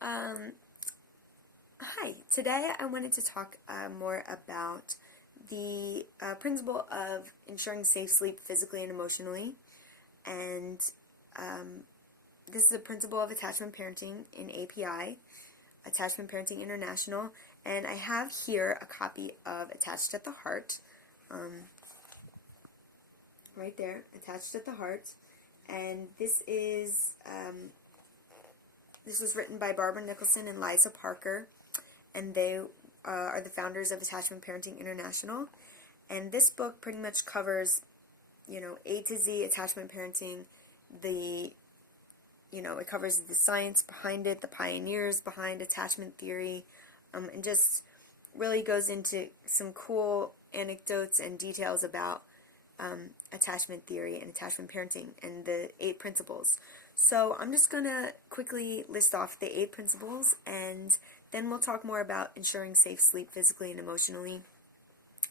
um, Hi, today I wanted to talk more about the principle of ensuring safe sleep physically and emotionally. And this is a principle of attachment parenting in API, Attachment Parenting International. And I have here a copy of Attached at the Heart, right there, Attached at the Heart. And this was written by Barbara Nicholson and Liza Parker, and they are the founders of Attachment Parenting International. And this book pretty much covers, A to Z attachment parenting. It covers the science behind it, the pioneers behind attachment theory, and just really goes into some cool anecdotes and details about attachment theory and attachment parenting and the 8 principles. So I'm just going to quickly list off the 8 principles, and then we'll talk more about ensuring safe sleep physically and emotionally.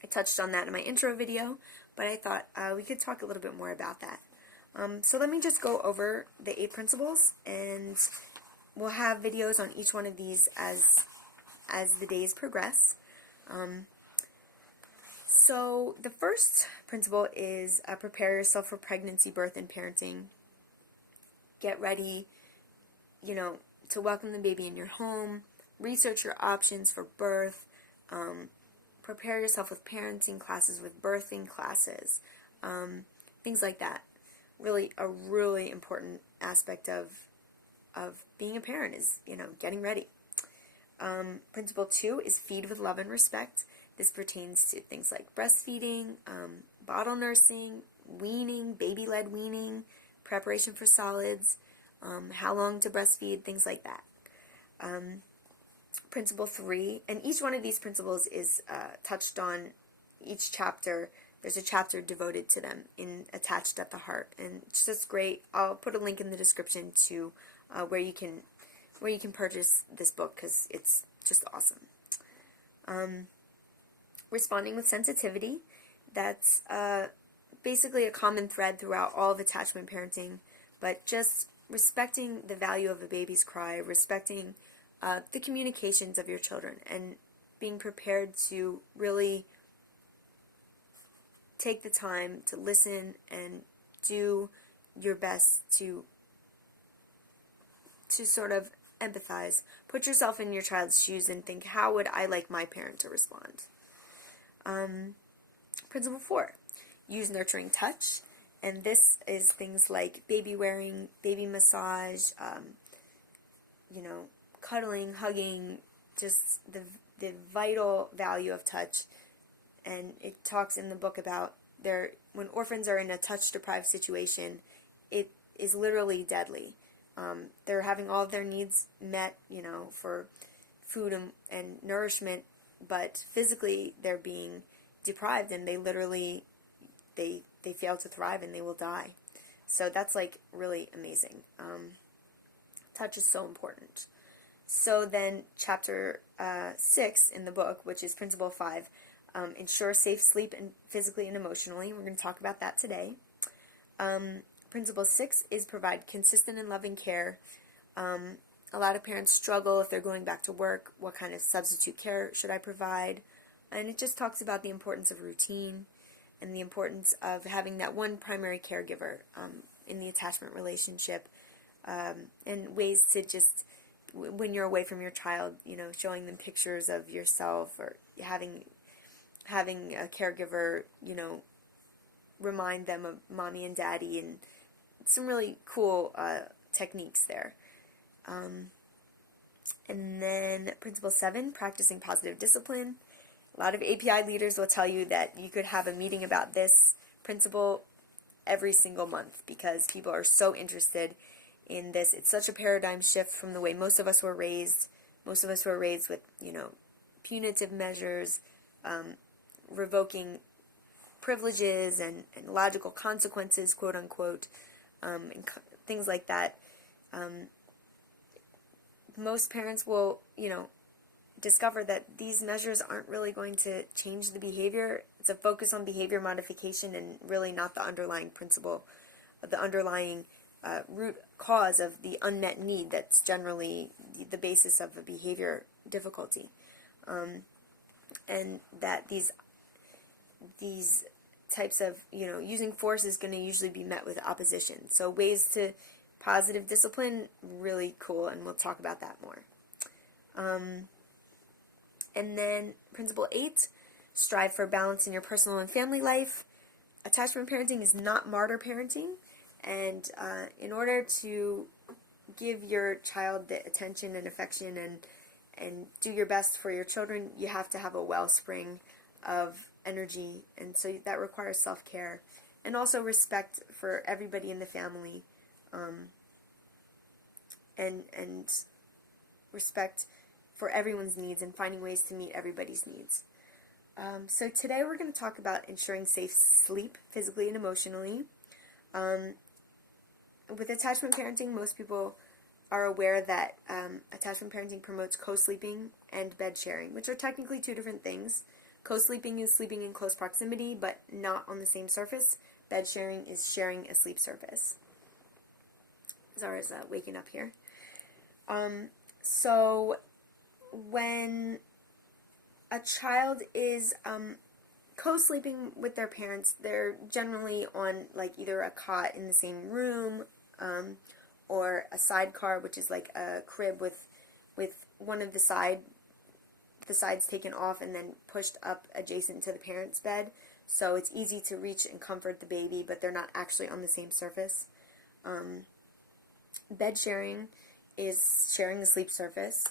I touched on that in my intro video, but I thought we could talk a little bit more about that. So let me just go over the 8 principles, and we'll have videos on each one of these as the days progress. So the first principle is prepare yourself for pregnancy, birth, and parenting. Get ready, to welcome the baby in your home. Research your options for birth. Prepare yourself with parenting classes, with birthing classes, things like that. Really, a really important aspect of being a parent is, getting ready. Principle 2 is feed with love and respect. This pertains to things like breastfeeding, bottle nursing, weaning, baby-led weaning, preparation for solids, how long to breastfeed, things like that. Principle 3, and each one of these principles is touched on each chapter. There's a chapter devoted to them in Attached at the Heart, and it's just great. I'll put a link in the description to where you can purchase this book, because it's just awesome. Responding with sensitivity. That's basically a common thread throughout all of attachment parenting, but just respecting the value of a baby's cry, respecting the communications of your children, and being prepared to really take the time to listen and do your best to sort of empathize. Put yourself in your child's shoes and think, how would I like my parent to respond? Principle 4, use nurturing touch. And this is things like baby wearing, baby massage, cuddling, hugging, just the vital value of touch. And it talks in the book about when orphans are in a touch-deprived situation, it is literally deadly. They're having all of their needs met, for food and nourishment, but physically they're being deprived, and they literally they fail to thrive, and they will die. So that's like really amazing. Touch is so important. So then chapter 6 in the book, which is principle 5, ensure safe sleep and physically and emotionally. We're going to talk about that today. Principle 6 is provide consistent and loving care. A lot of parents struggle if they're going back to work. What kind of substitute care should I provide? And it just talks about the importance of routine and the importance of having that one primary caregiver in the attachment relationship, and ways to just, when you're away from your child, showing them pictures of yourself, or having a caregiver, remind them of mommy and daddy, and some really cool techniques there. And then principle 7, practicing positive discipline. A lot of API leaders will tell you that you could have a meeting about this principle every single month, because people are so interested in this. It's such a paradigm shift from the way most of us were raised. Most of us were raised with, punitive measures, revoking privileges and logical consequences, quote unquote, and things like that. Most parents will, discover that these measures aren't really going to change the behavior. It's a focus on behavior modification and really not the underlying principle, the underlying root cause of the unmet need that's generally the basis of a behavior difficulty, and that these types of, using force is going to usually be met with opposition. So ways to positive discipline, really cool, and we'll talk about that more. And then principle 8, strive for balance in your personal and family life. Attachment parenting is not martyr parenting, and in order to give your child the attention and affection and do your best for your children, you have to have a wellspring of energy, and so that requires self-care and also respect for everybody in the family, and respect for everyone's needs and finding ways to meet everybody's needs. So today we're going to talk about ensuring safe sleep, physically and emotionally. With attachment parenting, most people are aware that attachment parenting promotes co-sleeping and bed sharing, which are technically two different things. Co-sleeping is sleeping in close proximity, but not on the same surface. Bed sharing is sharing a sleep surface. Zara's waking up here. So when a child is co-sleeping with their parents, they're generally on either a cot in the same room, or a sidecar, which is like a crib with one of the sides taken off and then pushed up adjacent to the parent's bed, so it's easy to reach and comfort the baby, but they're not actually on the same surface. Bed sharing is sharing the sleep surface.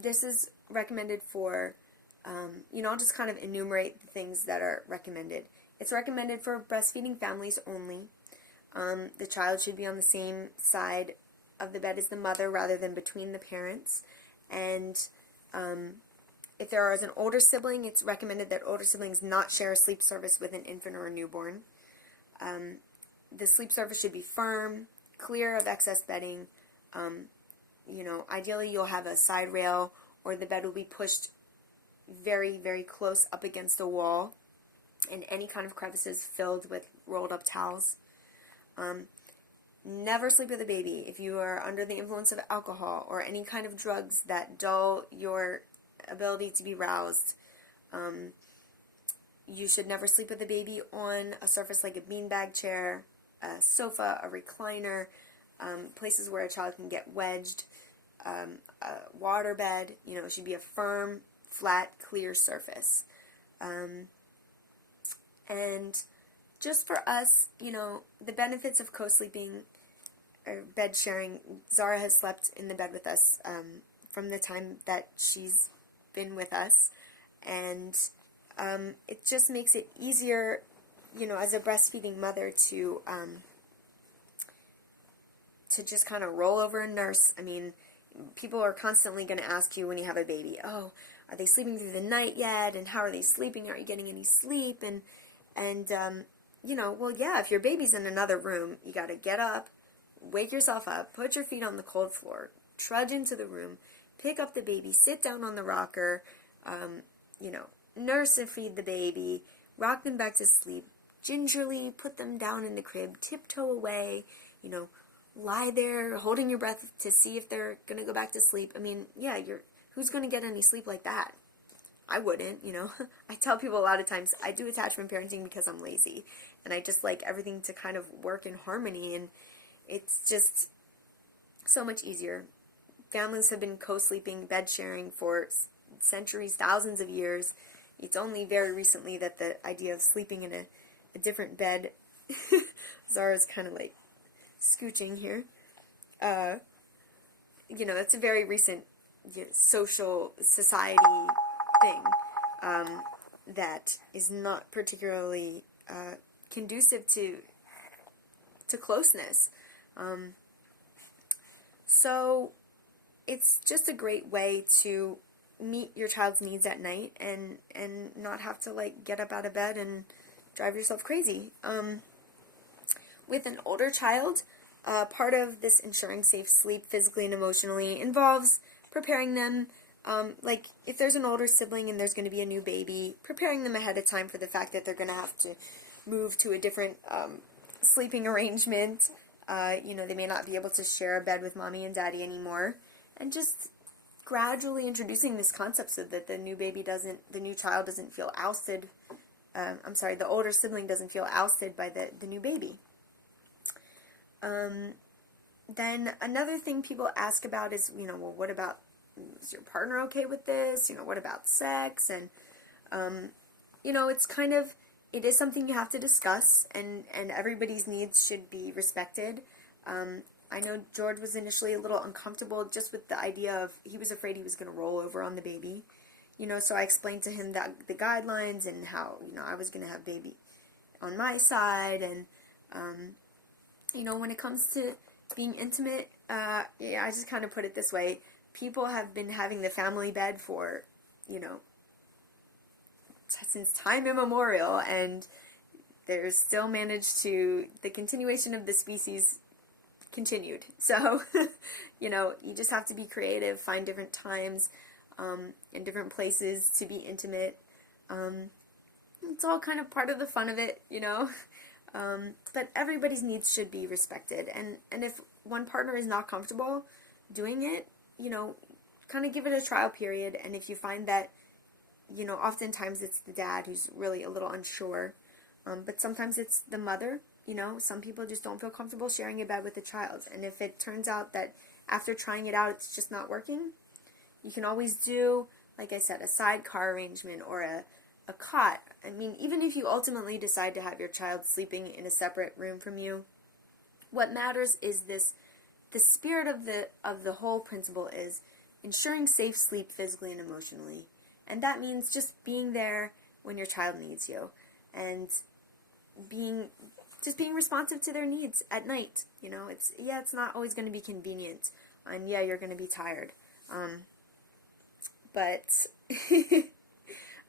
This is recommended for, I'll just kind of enumerate the things that are recommended. It's recommended for breastfeeding families only. The child should be on the same side of the bed as the mother rather than between the parents. And if there is an older sibling, it's recommended that older siblings not share a sleep surface with an infant or a newborn. The sleep surface should be firm, clear of excess bedding. Ideally you'll have a side rail, or the bed will be pushed very, very close up against a wall, and any kind of crevices filled with rolled up towels. Never sleep with a baby if you are under the influence of alcohol or any kind of drugs that dull your ability to be roused. You should never sleep with a baby on a surface like a beanbag chair, a sofa, a recliner, places where a child can get wedged, a water bed. It should be a firm, flat, clear surface. And just for us, the benefits of co-sleeping or bed sharing, Zara has slept in the bed with us from the time that she's been with us, and it just makes it easier, as a breastfeeding mother to just kind of roll over and nurse. I mean, people are constantly going to ask you when you have a baby, oh, are they sleeping through the night yet? And how are they sleeping? Are you getting any sleep? And well, yeah, if your baby's in another room, you got to get up, wake yourself up, put your feet on the cold floor, trudge into the room, pick up the baby, sit down on the rocker, nurse and feed the baby, rock them back to sleep, gingerly put them down in the crib, tiptoe away, lie there holding your breath to see if they're going to go back to sleep. I mean, yeah, who's going to get any sleep like that? I wouldn't, I tell people a lot of times I do attachment parenting because I'm lazy, and I just like everything to kind of work in harmony, and it's just so much easier. Families have been co-sleeping, bed sharing for centuries, thousands of years. It's only very recently that the idea of sleeping in a different bed, Zara's kind of like scooching here, that's a very recent social society thing that is not particularly conducive to closeness. So it's just a great way to meet your child's needs at night and not have to get up out of bed and drive yourself crazy. With an older child, part of this ensuring safe sleep physically and emotionally involves preparing them, if there's an older sibling and there's going to be a new baby, preparing them ahead of time for the fact that they're going to have to move to a different sleeping arrangement. They may not be able to share a bed with mommy and daddy anymore. And just gradually introducing this concept so that the new child doesn't feel ousted. The older sibling doesn't feel ousted by the new baby. Then another thing people ask about is, well, what about, is your partner okay with this? What about sex? And, it's kind of, it is something you have to discuss, and everybody's needs should be respected. I know George was initially a little uncomfortable just with the idea of, he was afraid he was going to roll over on the baby. So I explained to him that the guidelines and how, I was going to have baby on my side. And, when it comes to being intimate, I just kind of put it this way. People have been having the family bed for, since time immemorial, and there's still the continuation of the species continued. So, you just have to be creative, find different times, and different places to be intimate. It's all kind of part of the fun of it, but everybody's needs should be respected. And if one partner is not comfortable doing it, kind of give it a trial period. And if you find that, oftentimes it's the dad who's really a little unsure, but sometimes it's the mother. Some people just don't feel comfortable sharing a bed with the child. And if it turns out that after trying it out, it's just not working, you can always do, like I said, a sidecar arrangement or a cot. I mean, even if you ultimately decide to have your child sleeping in a separate room from you, what matters is the spirit of the whole principle is ensuring safe sleep physically and emotionally. And that means just being there when your child needs you, and being responsive to their needs at night. It's not always going to be convenient, and you're going to be tired. But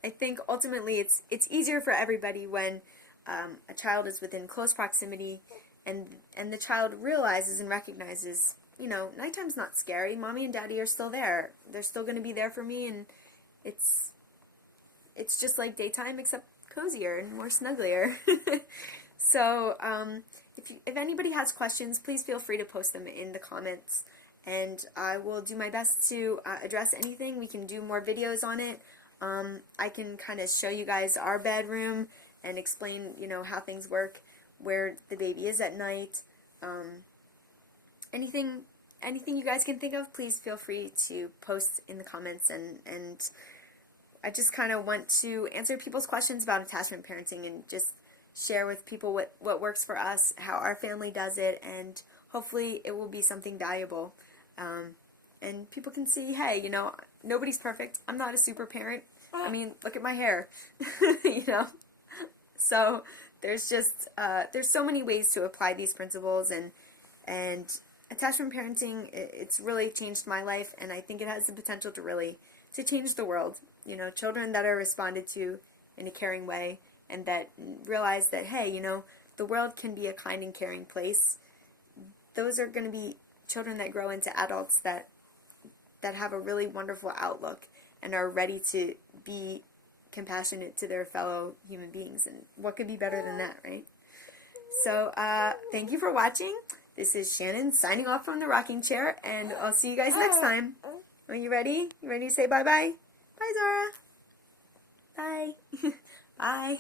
I think ultimately it's easier for everybody when a child is within close proximity, and the child realizes and recognizes, nighttime's not scary. Mommy and daddy are still there. They're still going to be there for me, and it's just like daytime, except cozier and more snugglier. So, if anybody has questions, please feel free to post them in the comments, and I will do my best to address anything. We can do more videos on it. I can kind of show you guys our bedroom and explain, how things work, where the baby is at night. Anything you guys can think of, please feel free to post in the comments, and I just kind of want to answer people's questions about attachment parenting and just share with people what works for us, how our family does it, and hopefully it will be something valuable. And people can see, hey, nobody's perfect. I'm not a super parent. I mean, look at my hair, So there's just, there's so many ways to apply these principles, and attachment parenting, it's really changed my life, and I think it has the potential to change the world. Children that are responded to in a caring way, and that realize that, hey, the world can be a kind and caring place. Those are going to be children that grow into adults that have a really wonderful outlook and are ready to be compassionate to their fellow human beings. And what could be better than that, right? So, thank you for watching. This is Shannon signing off from the rocking chair, and I'll see you guys next time. Are you ready? You ready to say bye-bye? Bye, Zara. Bye. Bye.